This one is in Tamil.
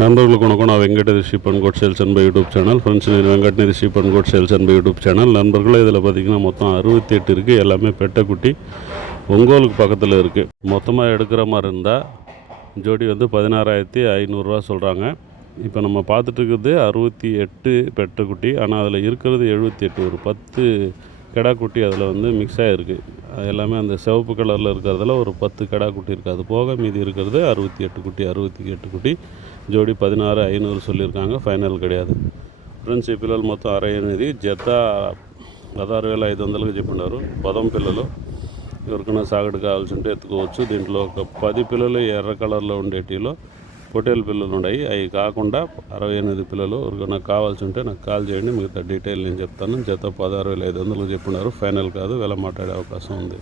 నలుగురికి కొనుక్కోಣ Venkatesh sheep and goat sales and buy YouTube channel. Friends இது Venkatesh sheep and goat sales and buy YouTube channel. நண்பர்களே இதில் பார்த்திங்கன்னா மொத்தம் 68 இருக்குது. எல்லாமே பெட்டைக்குட்டி ஒங்கோலுக்கு பக்கத்தில் இருக்குது. மொத்தமாக எடுக்கிற மாதிரி இருந்தால் ஜோடி வந்து 16,500 சொல்கிறாங்க. இப்போ நம்ம பார்த்துட்டு இருக்கிறது 68 பெட்டைக்குட்டி. ஆனால் அதில் இருக்கிறது 78, ஒரு 10 கிடா குட்டி அதில் வந்து மிக்ஸ் ஆகிருக்கு. எல்லாமே அந்த சிவப்பு கலரில் இருக்கிறதுல ஒரு 10 கிடா குட்டி இருக்குது. அது போக மீதி இருக்கிறது 68 குட்டி. జోడి 16,500 சொல்லியிருக்காங்க. ఫైనల్ கிடையாது. ఫ్రెండ్స్ ఈ పిల్లలు మొత్తం 68, జత 16,500కి చెప్పినారు. పదం పిల్లలు ఎవరికైనా సాగడు కావాల్సి ఉంటే ఎత్తుకోవచ్చు. దీంట్లో ఒక 10 పిల్లలు ఎర్ర కలర్లో ఉండేటిలో పొటేల్ పిల్లలు ఉన్నాయి. అవి కాకుండా 68 పిల్లలు ఎవరికైనా కావాల్సి ఉంటే నాకు కాల్ చేయండి. మిగతా డీటెయిల్ నేను చెప్తాను. జత 16,500కి చెప్పినారు. ఫైనల్ కాదు, వెల మాట్లాడే అవకాశం ఉంది.